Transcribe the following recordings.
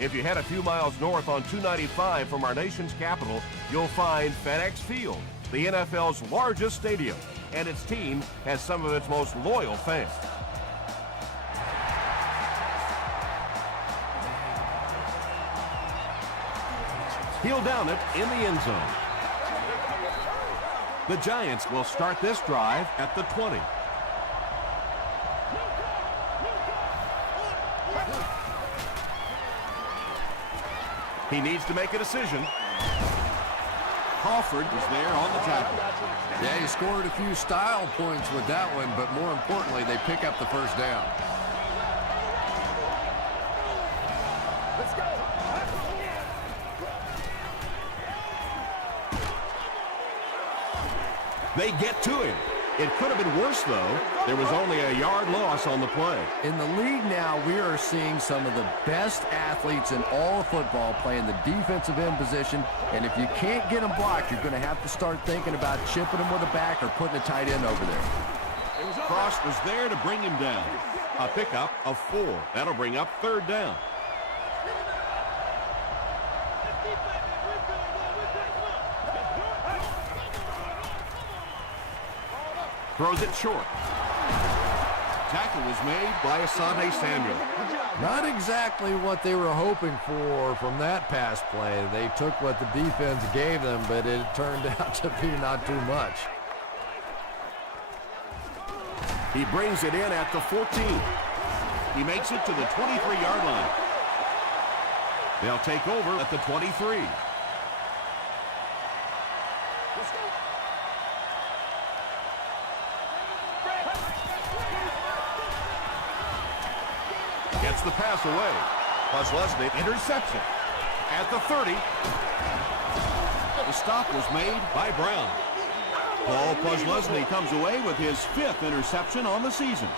If you head a few miles north on 295 from our nation's capital, you'll find FedEx Field, the NFL's largest stadium, and its team has some of its most loyal fans. He'll down it in the end zone. The Giants will start this drive at the 20. He needs to make a decision. Crawford is there on the tackle. Yeah, he scored a few style points with that one, but more importantly, they pick up the first down. Let's go. They get to him. It could have been worse, though. There was only a yard loss on the play. In the league now, we are seeing some of the best athletes in all of football playing the defensive end position, and if you can't get them blocked, you're going to have to start thinking about chipping them with a back or putting a tight end over there. Cross was there to bring him down. A pickup of 4. That'll bring up third down. Throws it short. Tackle was made by Asante Samuel. Not exactly what they were hoping for from that pass play. They took what the defense gave them, but it turned out to be not too much. He brings it in at the 14. He makes it to the 23-yard line. They'll take over at the 23. Gets the pass away. Posluszny, interception. At the 30. The stop was made by Brown. Paul Posluszny comes away with his 5th interception on the season.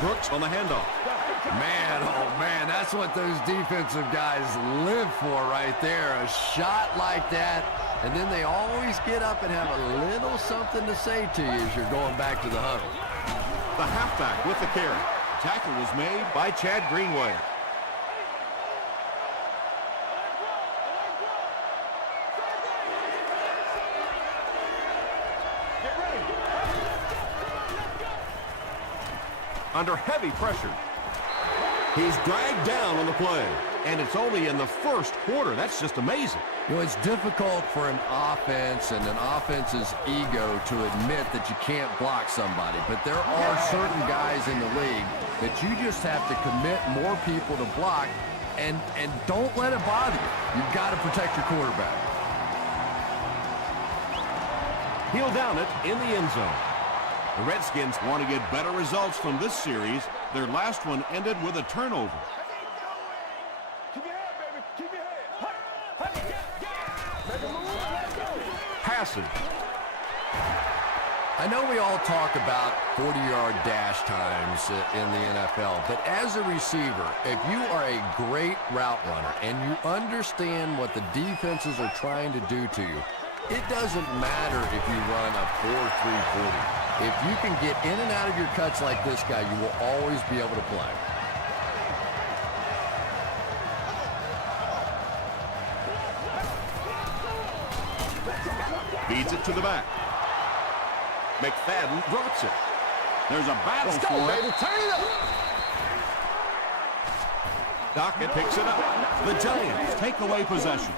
Brooks on the handoff. Man, oh man, that's what those defensive guys live for right there. A shot like that, and then they always get up and have a little something to say to you as you're going back to the huddle. The halfback with the carry. Tackle was made by Chad Greenway. Under heavy pressure. He's dragged down on the play, and it's only in the first quarter. That's just amazing. You know, it's difficult for an offense and an offense's ego to admit that you can't block somebody, but there are certain guys in the league that you just have to commit more people to block, and don't let it bother you. You've got to protect your quarterback. He'll down it in the end zone. The Redskins want to get better results from this series. Their last one ended with a turnover. Keep your head, baby. Keep your head. Passing. I know we all talk about 40-yard dash times in the NFL, but as a receiver, if you are a great route runner and you understand what the defenses are trying to do to you, it doesn't matter if you run a 4.340. If you can get in and out of your cuts like this guy, you will always be able to play. Feeds it to the back. McFadden drops it. There's a battle for it. Baby. Turn it up. Dockett picks it up. The Giants take away possession.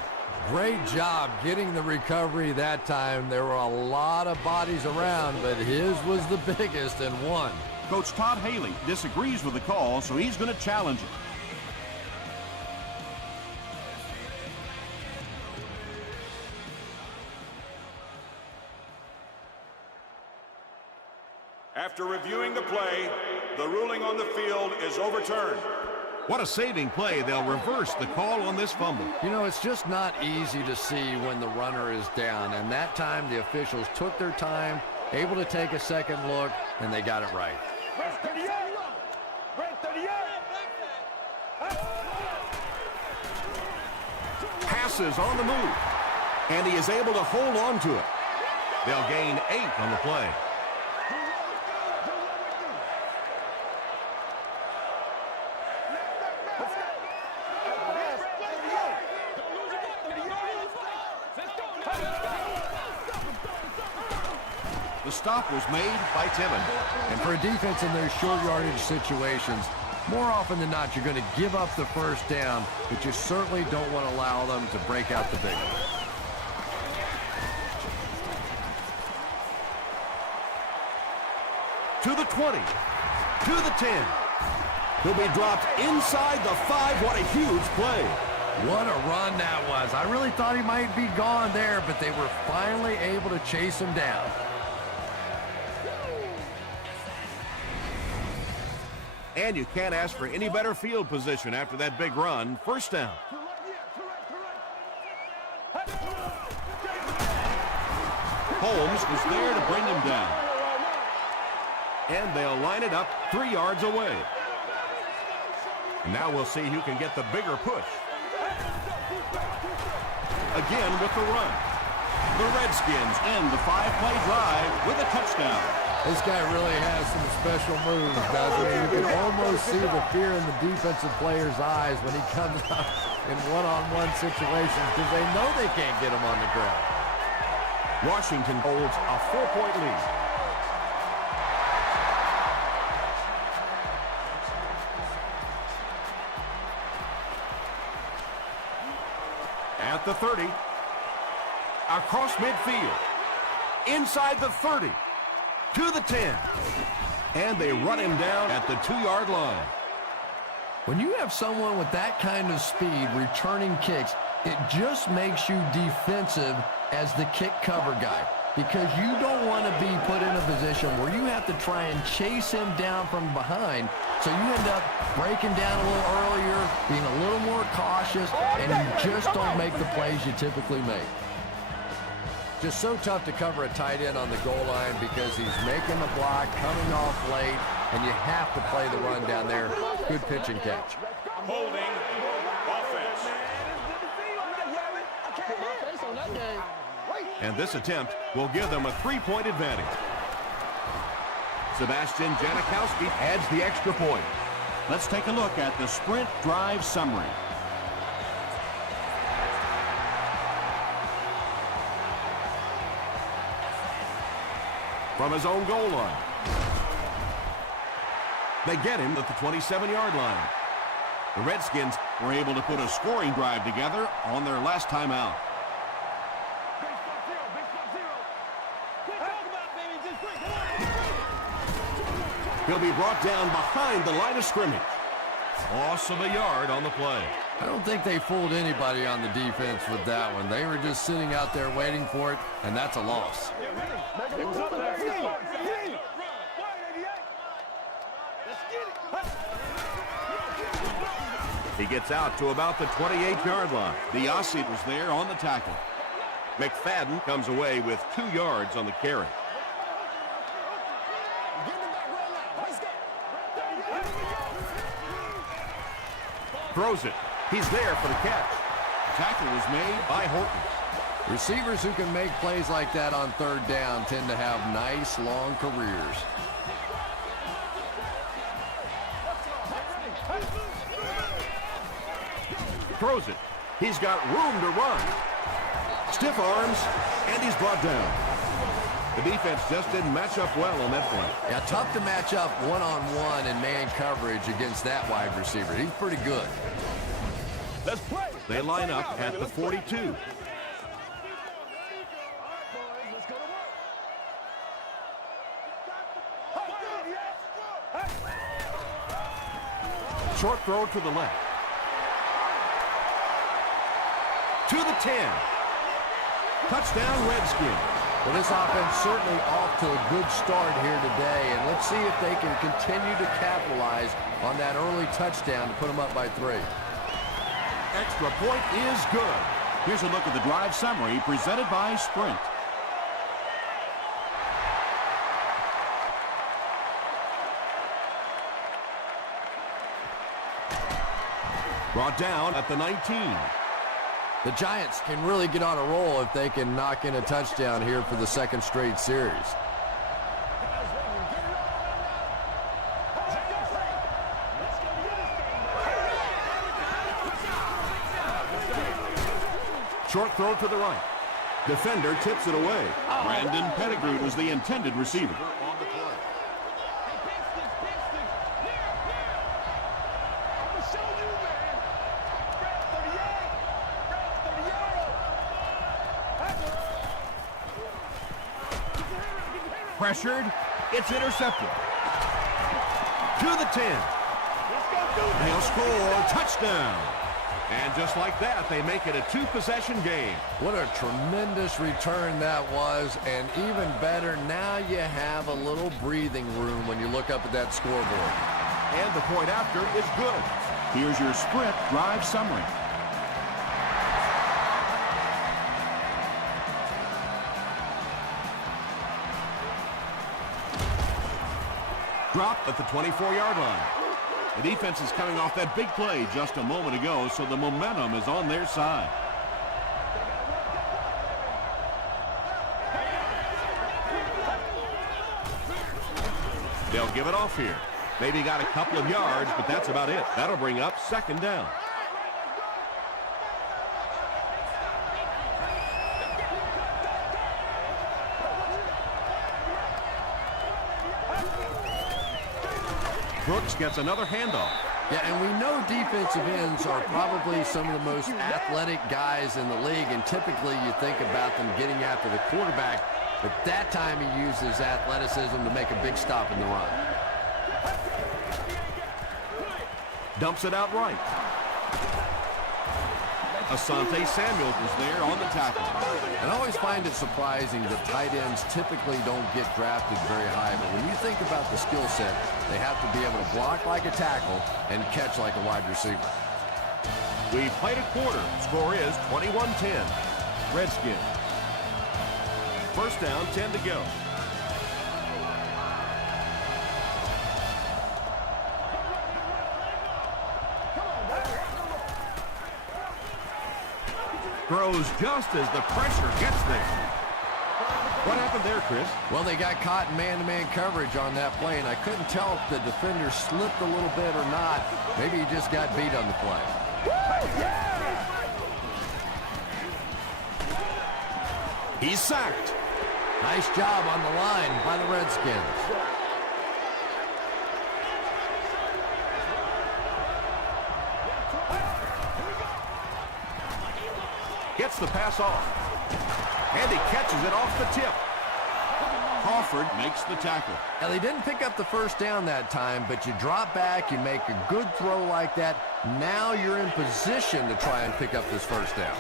Great job getting the recovery that time. There were a lot of bodies around, but his was the biggest and won. Coach Todd Haley disagrees with the call, so he's going to challenge it. After reviewing the play, the ruling on the field is overturned. What a saving play. They'll reverse the call on this fumble. You know, it's just not easy to see when the runner is down, and that time the officials took their time, able to take a second look, and they got it right. Red 38. Red 38. Pass is on the move, and he is able to hold on to it. They'll gain 8 on the play. The stop was made by Timmons. And for a defense in those short yardage situations, more often than not, you're going to give up the first down, but you certainly don't want to allow them to break out the big one. To the 20, to the 10. He'll be dropped inside the 5. What a huge play. What a run that was. I really thought he might be gone there, but they were finally able to chase him down. And you can't ask for any better field position after that big run. First down. Holmes was there to bring him down. And they'll line it up 3 yards away. And now we'll see who can get the bigger push. Again with the run. The Redskins end the 5-play drive with a touchdown. This guy really has some special moves, doesn't he? You can almost see the fear in the defensive player's eyes when he comes up in one-on-one situations because they know they can't get him on the ground. Washington holds a 4-point lead. At the 30, across midfield, inside the 30, to the 10, and they run him down at the 2-yard line. When you have someone with that kind of speed returning kicks, it just makes you defensive as the kick cover guy because you don't want to be put in a position where you have to try and chase him down from behind, so you end up breaking down a little earlier, being a little more cautious, and you just don't make the plays you typically make. Just so tough to cover a tight end on the goal line because he's making the block, coming off late, and you have to play the run down there. Good pitch and catch. Holding offense. And this attempt will give them a 3-point advantage. Sebastian Janikowski adds the extra point. Let's take a look at the sprint drive summary. From his own goal line. They get him at the 27-yard line. The Redskins were able to put a scoring drive together on their last time out. He'll be brought down behind the line of scrimmage. Loss of a yard on the play. I don't think they fooled anybody on the defense with that one. They were just sitting out there waiting for it, and that's a loss. He gets out to about the 28-yard line. The Aussie was there on the tackle. McFadden comes away with 2 yards on the carry. Throws it. He's there for the catch. Tackle was made by Horton. Receivers who can make plays like that on third down tend to have nice, long careers. Throws it. He's got room to run. Stiff arms, and he's brought down. The defense just didn't match up well on that play. Yeah, tough to match up one-on-one in man coverage against that wide receiver. He's pretty good. Let's play. They line up at the 42. Short throw to the left. To the 10. Touchdown, Redskins. Well, this offense certainly off to a good start here today, and let's see if they can continue to capitalize on that early touchdown to put them up by 3. Extra point is good. Here's a look at the drive summary presented by Sprint. Brought down at the 19. The Giants can really get on a roll if they can knock in a touchdown here for the second straight series. Short throw to the right. Defender tips it away. Brandon Pettigrew was the intended receiver. Pressured. It's intercepted. To the 10. They'll score. Touchdown. And just like that, they make it a two-possession game. What a tremendous return that was, and even better, now you have a little breathing room when you look up at that scoreboard. And the point after is good. Here's your sprint drive summary. Dropped at the 24-yard line. The defense is coming off that big play just a moment ago, so the momentum is on their side. They'll give it off here. Maybe got a couple of yards, but that's about it. That'll bring up second down. Brooks gets another handoff. Yeah, and we know defensive ends are probably some of the most athletic guys in the league, and typically you think about them getting after the quarterback, but that time he used his athleticism to make a big stop in the run. Dumps it out right. Asante Samuel was there on the tackle. And I always find it surprising that tight ends typically don't get drafted very high, but when you think about the skill set, they have to be able to block like a tackle and catch like a wide receiver. We played a quarter. Score is 21-10. Redskins. First down, 10 to go. Throws just as the pressure gets there. What happened there, Chris? Well, they got caught in man-to-man coverage on that play, and I couldn't tell if the defender slipped a little bit or not. Maybe he just got beat on the play. He's sacked. Nice job on the line by the Redskins. Gets the pass off. And he catches it off the tip. Crawford makes the tackle. Now, they didn't pick up the first down that time, but you drop back, you make a good throw like that. Now you're in position to try and pick up this first down.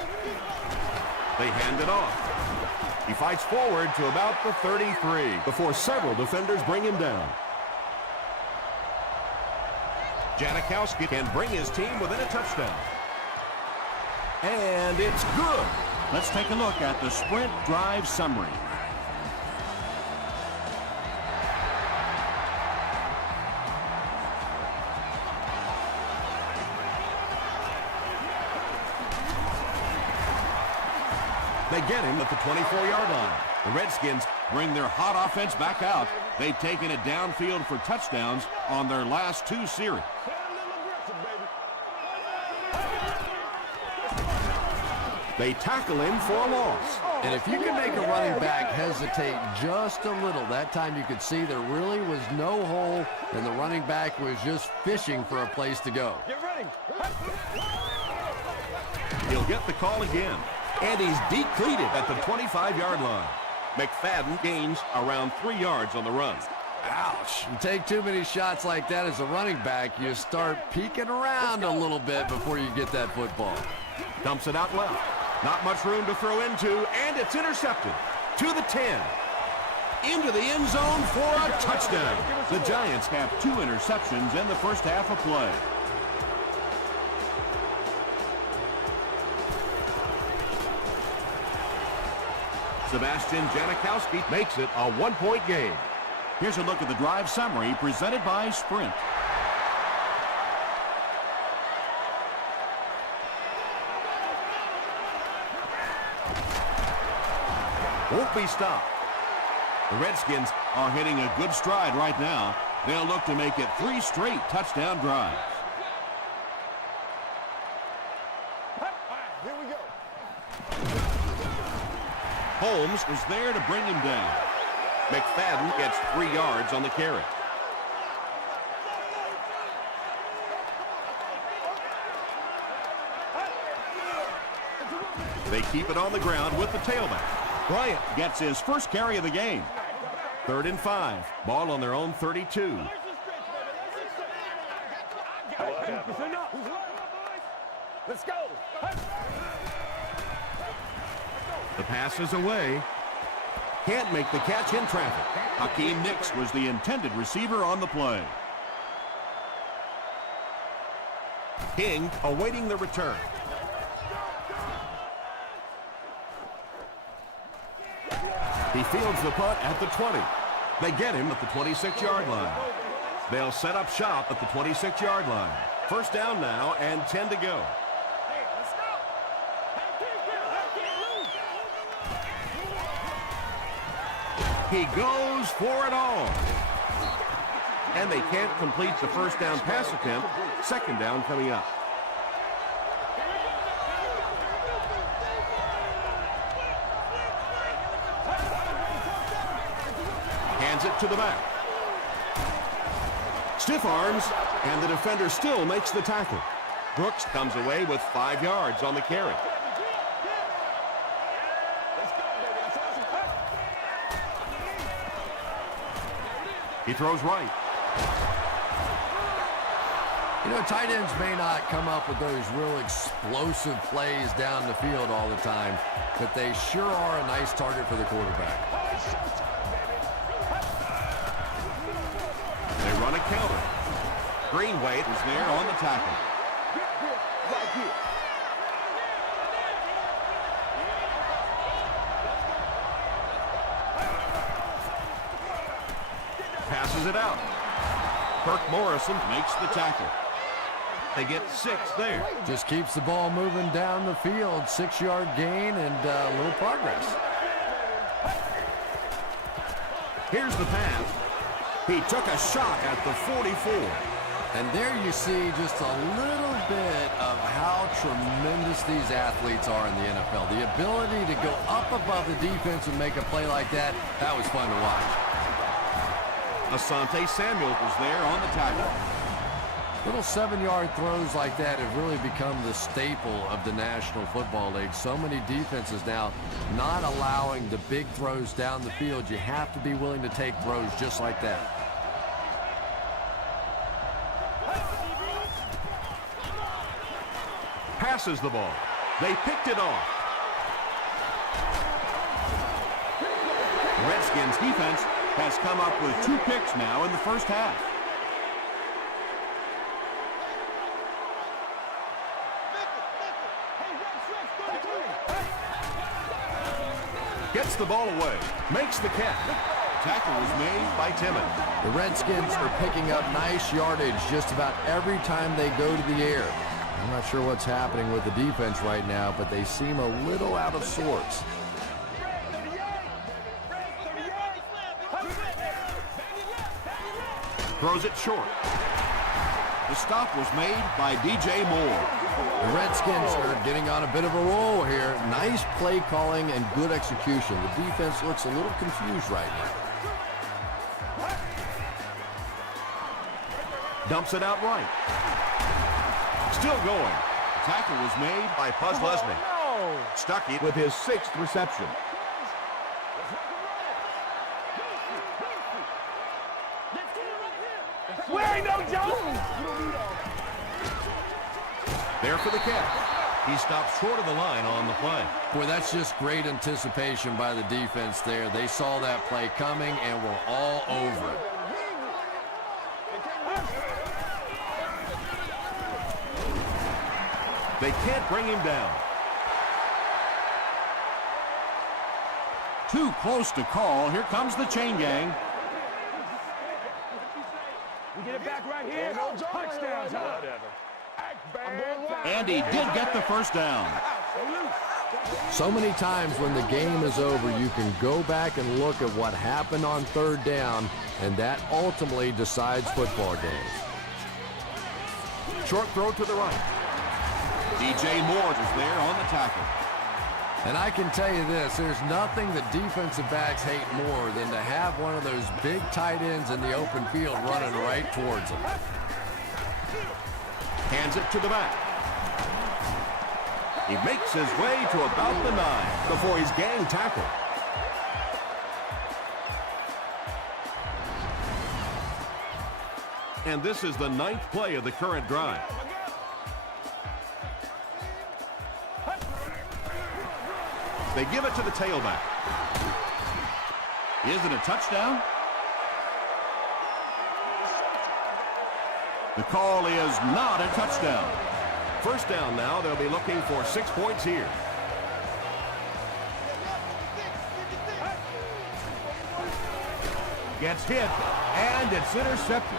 They hand it off. He fights forward to about the 33 before several defenders bring him down. Janikowski can bring his team within a touchdown. And it's good. Let's take a look at the sprint drive summary. They get him at the 24-yard line. The Redskins bring their hot offense back out. They've taken it downfield for touchdowns on their last two series. They tackle him for a loss. And if you can make a running back hesitate just a little, that time you could see there really was no hole, and the running back was just fishing for a place to go. Get ready. He'll get the call again. And he's depleted at the 25-yard line. McFadden gains around 3 yards on the run. Ouch. You take too many shots like that as a running back, you start peeking around a little bit before you get that football. Dumps it out left. Not much room to throw into, and it's intercepted. To the 10. Into the end zone for a touchdown. The Giants have 2 interceptions in the first half of play. Sebastian Janikowski makes it a 1-point game. Here's a look at the drive summary presented by Sprint. won't be stopped. The Redskins are hitting a good stride right now. They'll look to make it 3 straight touchdown drives. Here we go. Holmes was there to bring him down. McFadden gets 3 yards on the carry. They keep it on the ground with the tailback. Bryant gets his first carry of the game. 3rd and 5. Ball on their own 32. Let's go. The pass is away. Can't make the catch in traffic. Hakeem Nicks was the intended receiver on the play. King awaiting the return. He fields the punt at the 20. They get him at the 26-yard line. They'll set up shop at the 26-yard line. First down now and 10 to go. He goes for it all. And they can't complete the first down pass attempt. Second down coming up. Hands it to the back. Stiff arms, and the defender still makes the tackle. Brooks comes away with 5 yards on the carry. He throws right. You know, tight ends may not come up with those real explosive plays down the field all the time, but they sure are a nice target for the quarterback. They run a counter. Greenway is there on the tackle. Right here. Passes it out. Kirk Morrison makes the tackle. They get 6 there. Just keeps the ball moving down the field. 6-yard gain and a little progress. Here's the pass. He took a shot at the 44. And there you see just a little bit of how tremendous these athletes are in the NFL. The ability to go up above the defense and make a play like that, that was fun to watch. Asante Samuel was there on the tackle. Little 7-yard throws like that have really become the staple of the National Football League. So many defenses now not allowing the big throws down the field. You have to be willing to take throws just like that. Passes the ball. They picked it off. The Redskins defense has come up with 2 picks now in the first half. Gets the ball away. Makes the catch. Tackle was made by Timmons. The Redskins are picking up nice yardage just about every time they go to the air. I'm not sure what's happening with the defense right now, but they seem a little out of sorts. Throws it short. The stop was made by DJ Moore. The Redskins are getting on a bit of a roll here. Nice play calling and good execution. The defense looks a little confused right now. Dumps it out right. Still going. Tackle was made by Puz Leslie. Stuckey with his 6th reception. Where ain't no Jones? There for the catch. He stops short of the line on the play. Boy, that's just great anticipation by the defense there. They saw that play coming and were all over it. They can't bring him down. Too close to call. Here comes the chain gang. We get it back right here. Touchdowns. Whatever. And he did get the first down. So many times when the game is over, you can go back and look at what happened on third down, and that ultimately decides football games. Short throw to the right. DJ Moore is there on the tackle. And I can tell you this, there's nothing that defensive backs hate more than to have one of those big tight ends in the open field running right towards them. Hands it to the back. He makes his way to about the 9 before he's gang tackled. And this is the 9th play of the current drive. They give it to the tailback. Is it a touchdown? The call is not a touchdown. First down now, they'll be looking for 6 points here. Gets hit, and it's intercepted.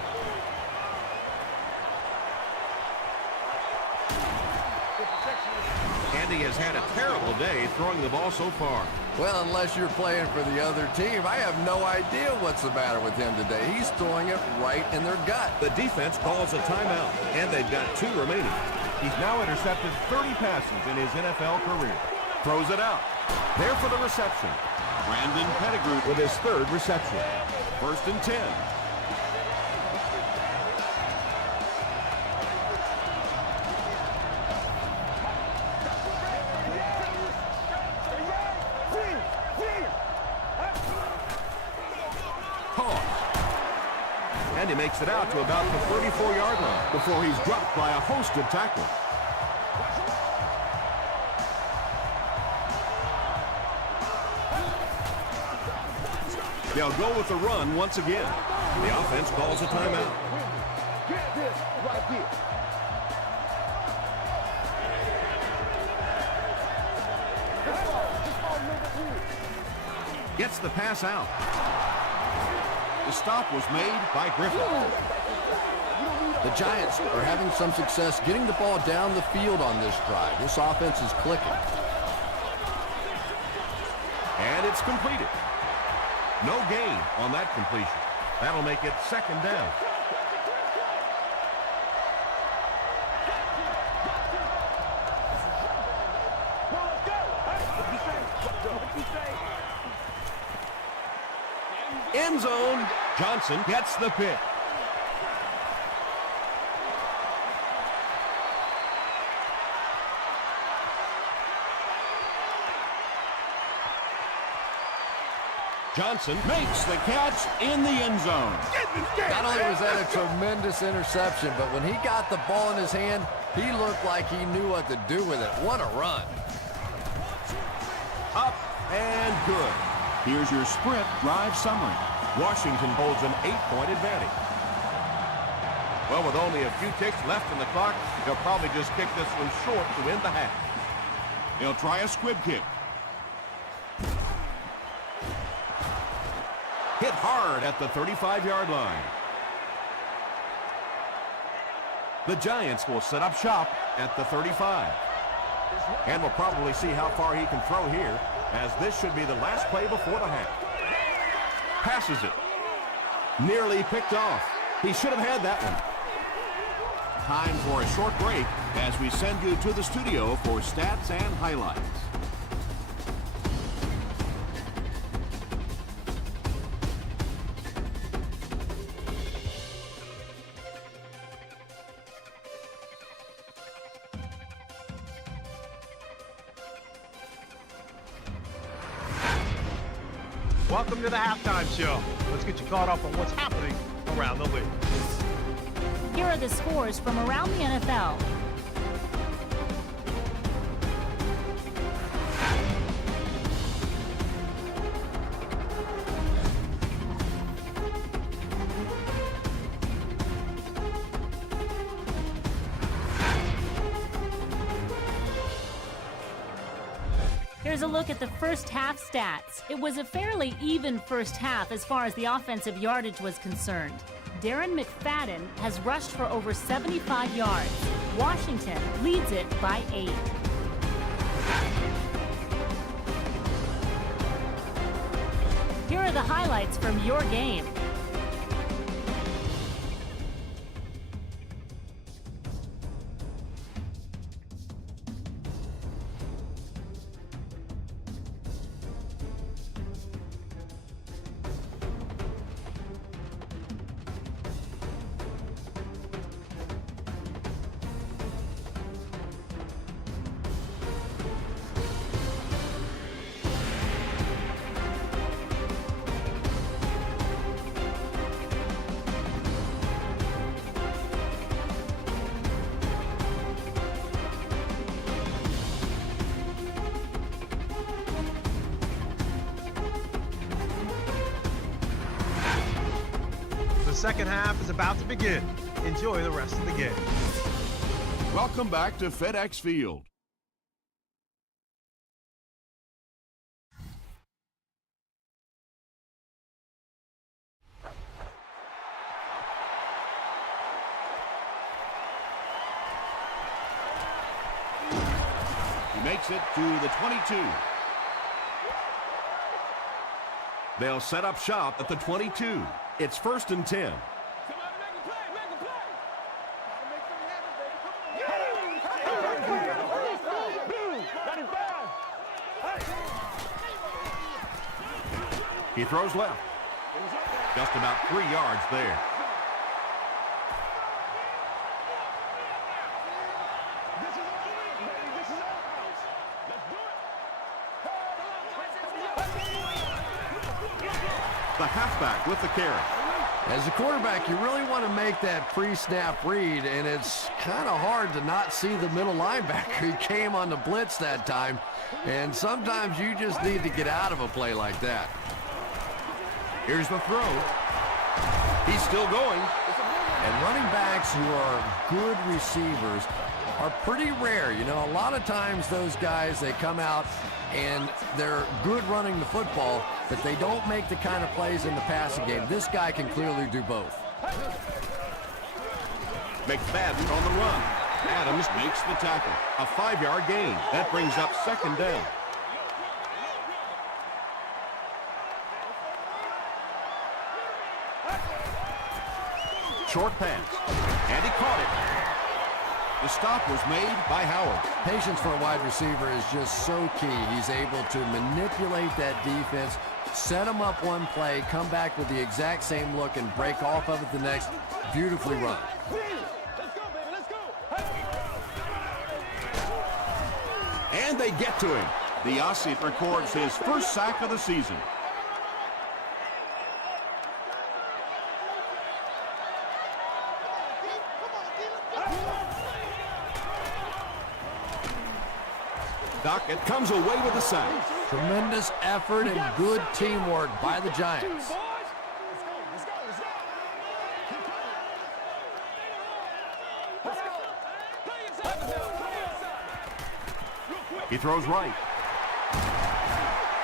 Andy has had a terrible day throwing the ball so far. Well, unless you're playing for the other team, I have no idea what's the matter with him today. He's throwing it right in their gut. The defense calls a timeout, and they've got 2 remaining. He's now intercepted 30 passes in his NFL career. Throws it out. There for the reception. Brandon Pettigrew with his 3rd reception. 1st and 10. And he makes it out to about the 34-yard line before he's dropped by a host of tacklers. They'll go with the run once again. The offense calls a timeout. Get this right here. Gets the pass out. The stop was made by Griffin. The Giants are having some success getting the ball down the field on this drive. This offense is clicking. And it's completed. No gain on that completion. That'll make it 2nd down. End zone. Johnson gets the pick. Johnson makes the catch in the end zone. Not only was that a tremendous interception, but when he got the ball in his hand, he looked like he knew what to do with it. What a run. Up and good. Here's your sprint drive summary. Washington holds an 8-point advantage. Well, with only a few ticks left in the clock, they'll probably just kick this one short to end the half. They'll try a squib kick. Hit hard at the 35-yard line. The Giants will set up shop at the 35. And we'll probably see how far he can throw here, as this should be the last play before the half. Passes it. Nearly picked off. He should have had that one. Time for a short break as we send you to the studio for stats and highlights. Welcome to the halftime show. Let's get you caught up on what's happening around the league. Here are the scores from around the NFL. Here's a look at the first half stats. It was a fairly even first half as far as the offensive yardage was concerned. Darren McFadden has rushed for over 75 yards. Washington leads it by 8. here are the highlights from your game. The second half is about to begin. Enjoy the rest of the game. Welcome back to FedEx Field. He makes it to the 22. They'll set up shop at the 22. It's 1st and 10. He throws left. Just about 3 yards there. The halfback with the carry. As a quarterback, you really want to make that pre-snap read, and it's kind of hard to not see the middle linebacker. He came on the blitz that time, and sometimes you just need to get out of a play like that. Here's the throw. He's still going. And running backs who are good receivers are pretty rare. You know, a lot of times those guys, they come out and they're good running the football, but they don't make the kind of plays in the passing game. This guy can clearly do both. McFadden on the run. Adams makes the tackle. A 5-yard gain. That brings up 2nd down. Short pass. And he caught it. The stop was made by Howard. Patience for a wide receiver is just so key. He's able to manipulate that defense, set him up one play, come back with the exact same look, and break off of it the next. Beautifully run. And they get to him. The Aussie records his first sack of the season. Dockett comes away with a sack. Tremendous effort and good teamwork by the Giants. He throws right.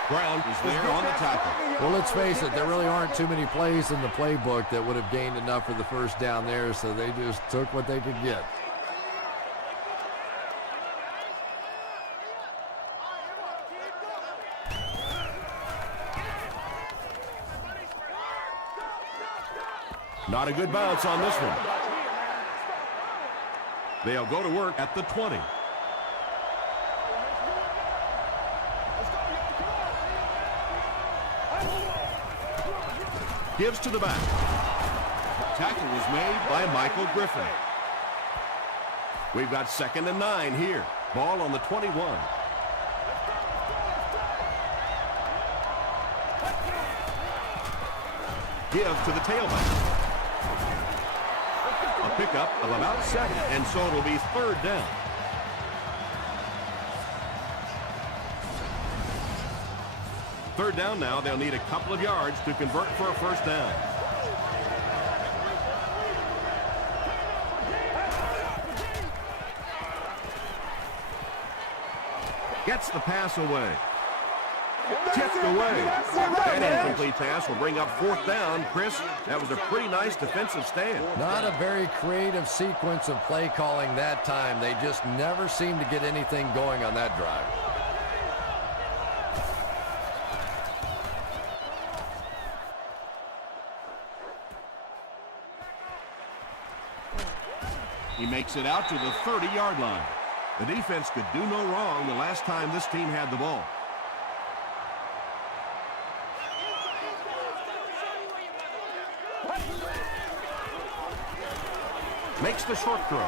Brown is there on the tackle. Well, let's face it, there really aren't too many plays in the playbook that would have gained enough for the first down there, so they just took what they could get. Not a good bounce on this one. They'll go to work at the 20. Gives to the back. Tackle was made by Michael Griffin. We've got 2nd and 9 here. Ball on the 21. Give to the tailback. A pickup of about 7, and so it'll be 3rd down. Third down now. They'll need a couple of yards to convert for a first down. Gets the pass away. Tipped away. That incomplete pass will bring up 4th down. Chris, that was a pretty nice defensive stand. Not a very creative sequence of play calling that time. They just never seemed to get anything going on that drive. He makes it out to the 30-yard line. The defense could do no wrong the last time this team had the ball. Makes the short throw.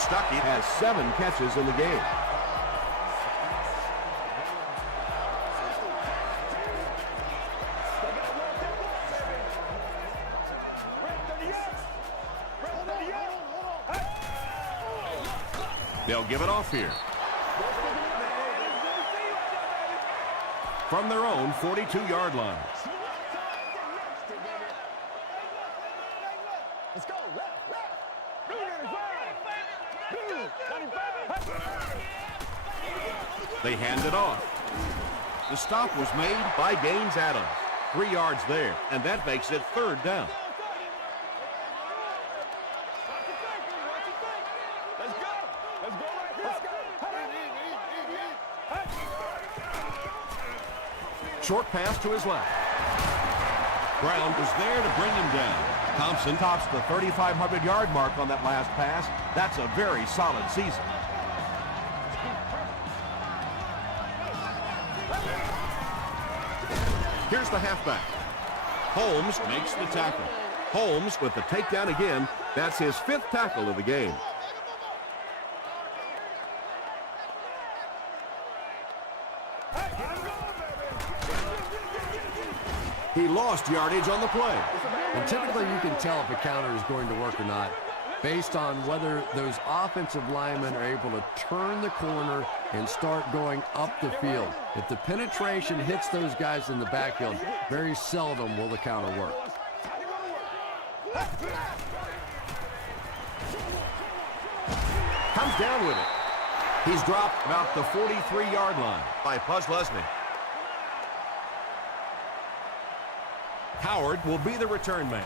Stuckey has 7 catches in the game. They'll give it off here. From their own 42-yard line. Let's go. Left. They hand it off. The stop was made by Gaines Adams. 3 yards there, and that makes it 3rd down. Short pass to his left. Brown was there to bring him down. Thompson tops the 3,500-yard mark on that last pass. That's a very solid season. Here's the halfback. Holmes makes the tackle. Holmes with the takedown again. That's his 5th tackle of the game. He lost yardage on the play. And typically you can tell if a counter is going to work or not based on whether those offensive linemen are able to turn the corner and start going up the field. If the penetration hits those guys in the backfield, very seldom will the counter work. Comes down with it. He's dropped about the 43-yard line by Posluszny. Howard will be the return man.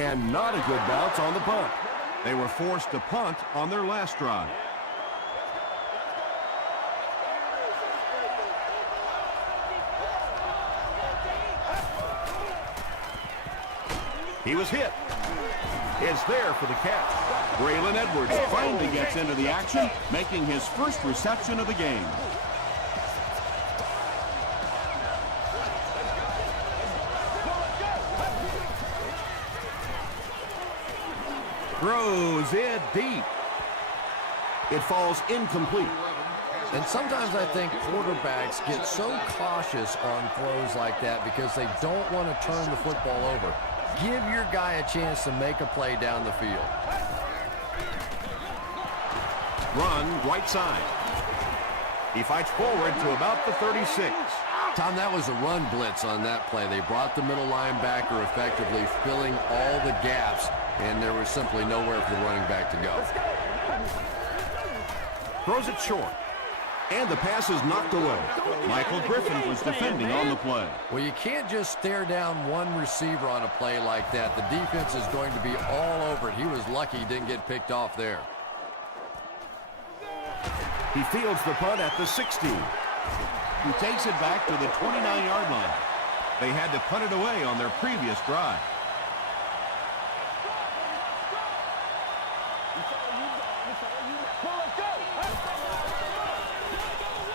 And not a good bounce on the punt. They were forced to punt on their last drive. He was hit. It's there for the catch. Braylon Edwards finally gets into the action, making his first reception of the game. Throws it deep. It falls incomplete. And sometimes I think quarterbacks get so cautious on throws like that because they don't want to turn the football over. Give your guy a chance to make a play down the field. Run right side. He fights forward to about the 36. Tom, that was a run blitz on that play. They brought the middle linebacker effectively, filling all the gaps, and there was simply nowhere for the running back to go. Throws it short. And the pass is knocked away. Michael Griffin was defending on the play. Well, you can't just stare down one receiver on a play like that. The defense is going to be all over it. He was lucky he didn't get picked off there. He fields the punt at the 16. He takes it back to the 29-yard line. They had to punt it away on their previous drive.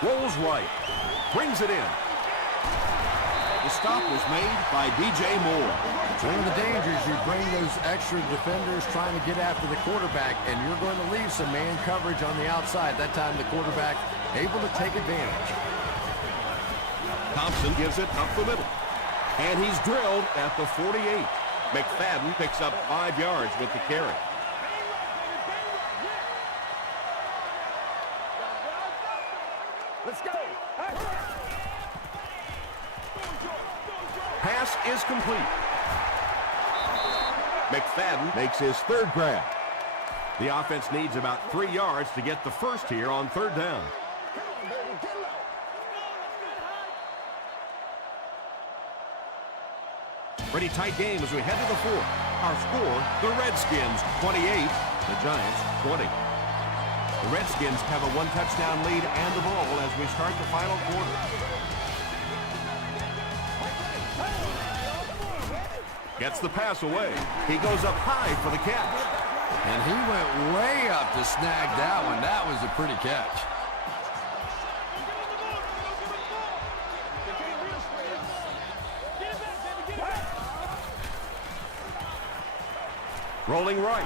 Rolls right. Brings it in. The stop was made by DJ Moore. It's one of the dangers. You bring those extra defenders trying to get after the quarterback, and you're going to leave some man coverage on the outside. That time the quarterback able to take advantage. Thompson gives it up the middle. And he's drilled at the 48. McFadden picks up 5 yards with the carry. Let's go. Pass is complete. McFadden makes his 3rd grab. The offense needs about 3 yards to get the first here on 3rd down. Pretty tight game as we head to the 4th. Our score, the Redskins 28, the Giants 20. The Redskins have a 1-touchdown lead and the ball as we start the final quarter. Gets the pass away. He goes up high for the catch. And he went way up to snag that one. That was a pretty catch. Rolling right.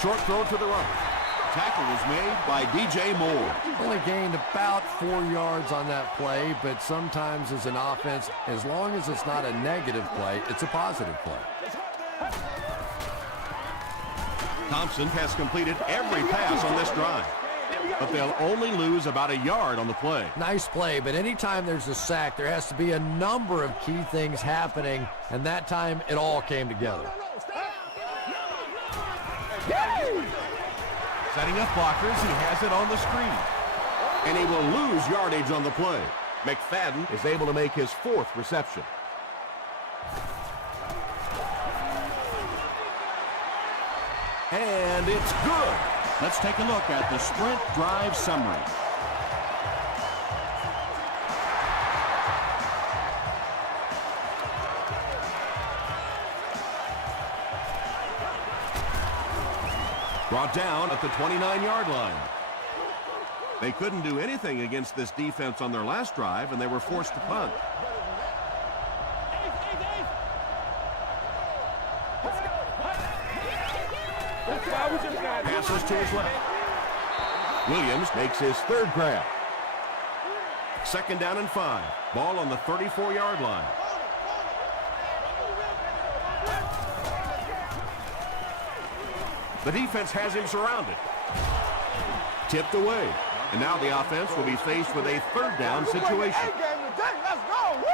Short throw to the right. Tackle was made by DJ Moore. Only gained about 4 yards on that play, but sometimes as an offense, as long as it's not a negative play, it's a positive play. Thompson has completed every pass on this drive, but they'll only lose about a yard on the play. Nice play, but anytime there's a sack, there has to be a number of key things happening, and that time it all came together. Setting up blockers, he has it on the screen. And he will lose yardage on the play. McFadden is able to make his 4th reception. And it's good. Let's take a look at the sprint drive summary. Brought down at the 29-yard line. They couldn't do anything against this defense on their last drive, and they were forced to punt. Passes to his left. Williams makes his 3rd grab. 2nd down and 5. Ball on the 34-yard line. The defense has him surrounded. Tipped away. And now the offense will be faced with a 3rd down situation. Let's go! Woo!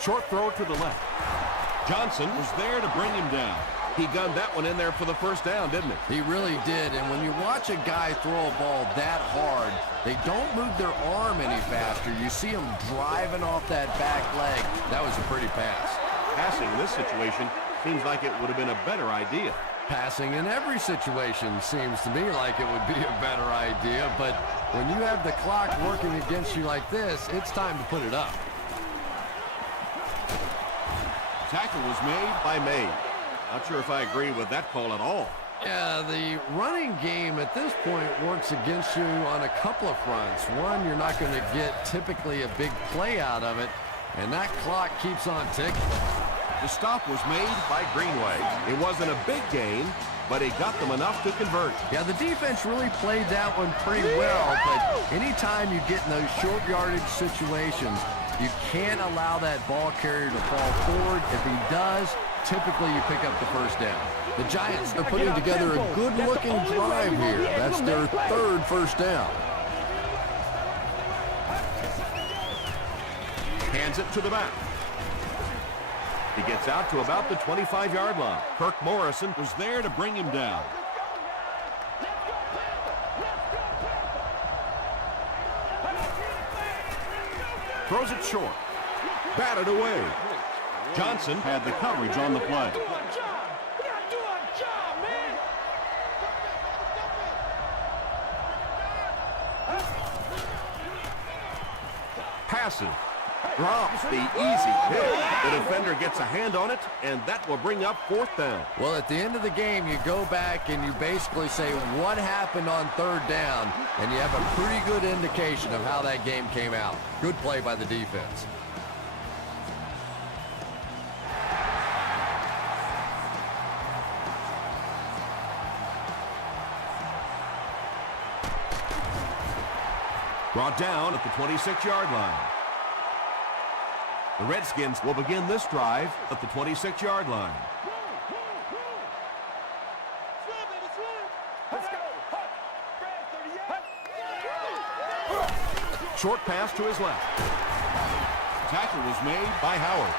Short throw to the left. Johnson was there to bring him down. He gunned that one in there for the 1st down, didn't he? He really did, and when you watch a guy throw a ball that hard, they don't move their arm any faster. You see him driving off that back leg. That was a pretty pass. Passing this situation seems like it would have been a better idea. Passing in every situation seems to me like it would be a better idea, but when you have the clock working against you like this, it's time to put it up. Tackle was made by May. Not sure if I agree with that call at all. Yeah, the running game at this point works against you on a couple of fronts. One, you're not going to get typically a big play out of it, and that clock keeps on ticking. The stop was made by Greenway. It wasn't a big gain, but it got them enough to convert. Yeah, the defense really played that one pretty well, but anytime you get in those short yardage situations, you can't allow that ball carrier to fall forward. If he does, typically you pick up the 1st down. The Giants are putting together a good-looking drive here. That's their 3rd 1st down. Hands it to the back. He gets out to about the 25-yard line. Kirk Morrison was there to bring him down. Throws it short. Batted away. Johnson had the coverage on the play. Passes. Drops the easy hit. The defender gets a hand on it, and that will bring up 4th down. Well, at the end of the game, you go back and you basically say what happened on 3rd down, and you have a pretty good indication of how that game came out. Good play by the defense. Brought down at the 26-yard line. The Redskins will begin this drive at the 26-yard line. Short pass to his left. Tackle was made by Howard.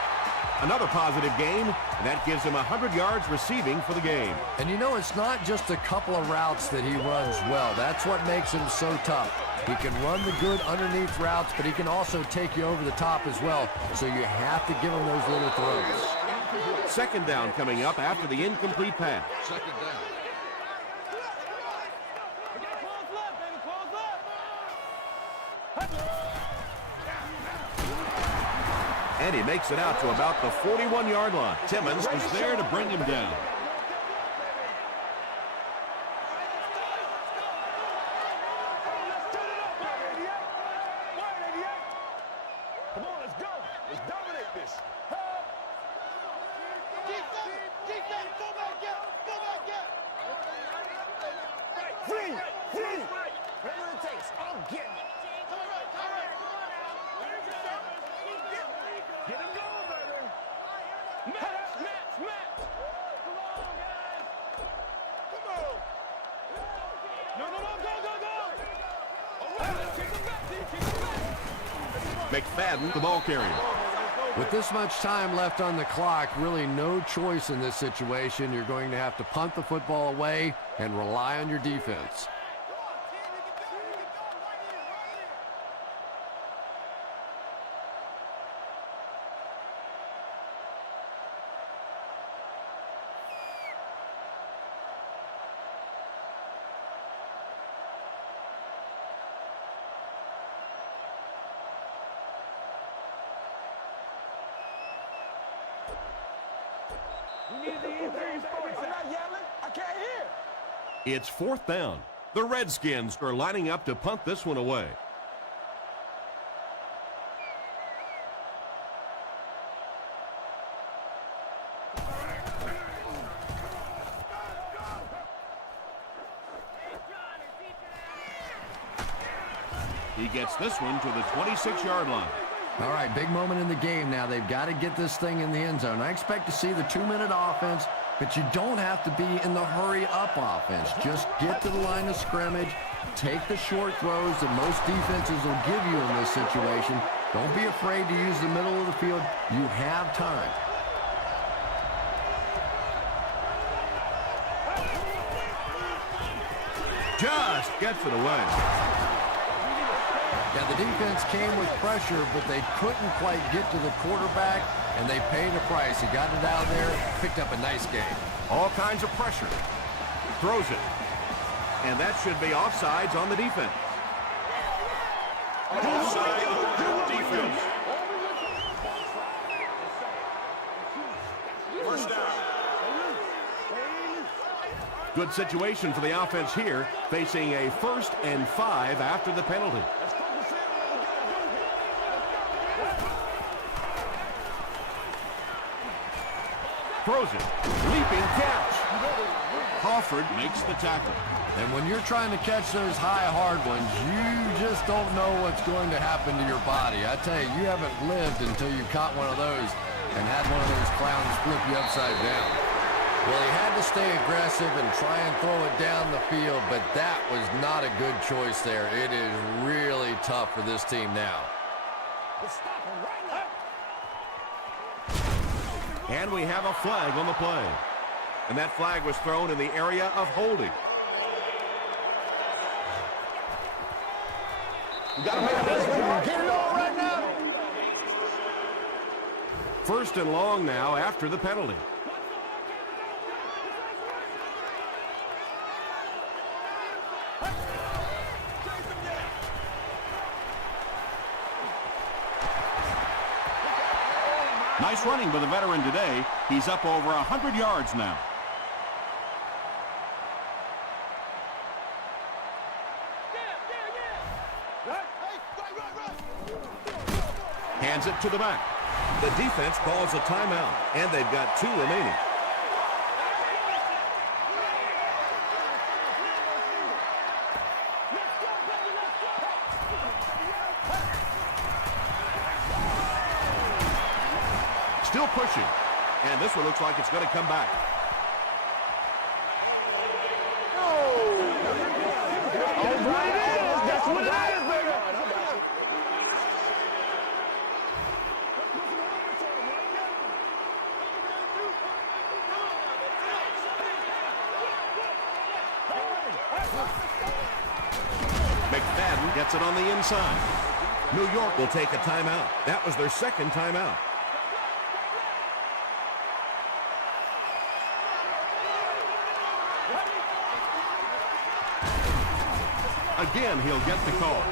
Another positive game, and that gives him 100 yards receiving for the game. And you know, it's not just a couple of routes that he runs well. That's what makes him so tough. He can run the good underneath routes, but he can also take you over the top as well. So you have to give him those little throws. 2nd down coming up after the incomplete pass. 2nd down. And he makes it out to about the 41-yard line. Timmons is there to bring him down. Come on, let's go. Let's dominate this. Defense, go back out. Free. Whatever it takes, I'm getting it. All right. Get him going, baby. Match. Come on, guys. Come on. No, go. All right, let's kick him back, D. Kick him back. McFadden, the ball carrier. With this much time left on the clock, really no choice in this situation. You're going to have to punt the football away and rely on your defense. I'm not yelling. I can't hear. It's 4th down. The Redskins are lining up to punt this one away. He gets this one to the 26-yard line. All right, big moment in the game now. They've got to get this thing in the end zone. I expect to see the 2-minute offense, but you don't have to be in the hurry-up offense. Just get to the line of scrimmage, take the short throws that most defenses will give you in this situation. Don't be afraid to use the middle of the field. You have time. Just gets it away. Yeah, the defense came with pressure, but they couldn't quite get to the quarterback, and they paid a price. He got it out there, picked up a nice game. All kinds of pressure. Throws it. And that should be offsides on the defense. Offside defense. First down. Good situation for the offense here, facing a 1st and 5 after the penalty. Throws it. Leaping catch. Crawford makes the tackle. And when you're trying to catch those high, hard ones, you just don't know what's going to happen to your body. I tell you, you haven't lived until you caught one of those and had one of those clowns flip you upside down. Well, he had to stay aggressive and try and throw it down the field, but that was not a good choice there. It is really tough for this team now. And we have a flag on the play. And that flag was thrown in the area of holding. You gotta make this one. Get it on right now. 1st and long now after the penalty. Nice running by the veteran today. He's up over 100 yards now. Hands it to the back. The defense calls a timeout, and they've got 2 remaining. Still pushing. And this one looks like it's going to come back. That's what it is, baby. McFadden gets it on the inside. New York will take a timeout. That was their 2nd timeout. Again, he'll get the call.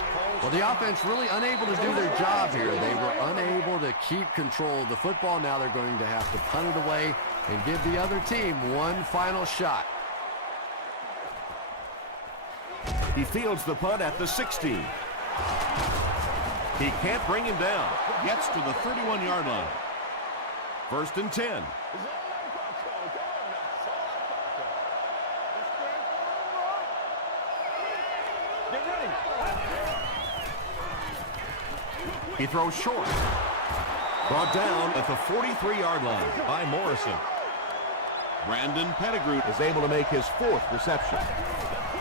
Well, the offense really unable to do their job here. They were unable to keep control of the football. Now they're going to have to punt it away and give the other team one final shot. He fields the punt at the 16. He can't bring him down. Gets to the 31-yard line. 1st and 10. Get ready. He throws short. Brought down at the 43-yard line by Morrison. Brandon Pettigrew is able to make his 4th reception.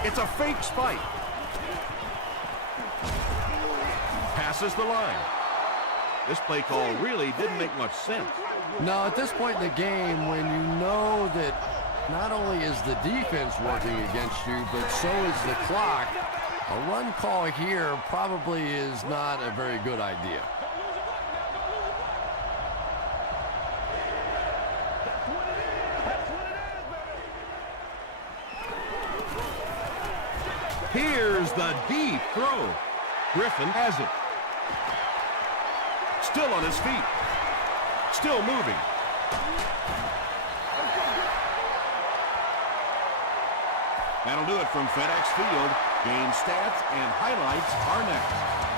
It's a fake spike. Passes the line. This play call really didn't make much sense. No, at this point in the game, when you know that not only is the defense working against you, but so is the clock, a run call here probably is not a very good idea. Here's the deep throw. Griffin has it. Still on his feet. Still moving. That'll do it from FedEx Field. Game stats and highlights are next.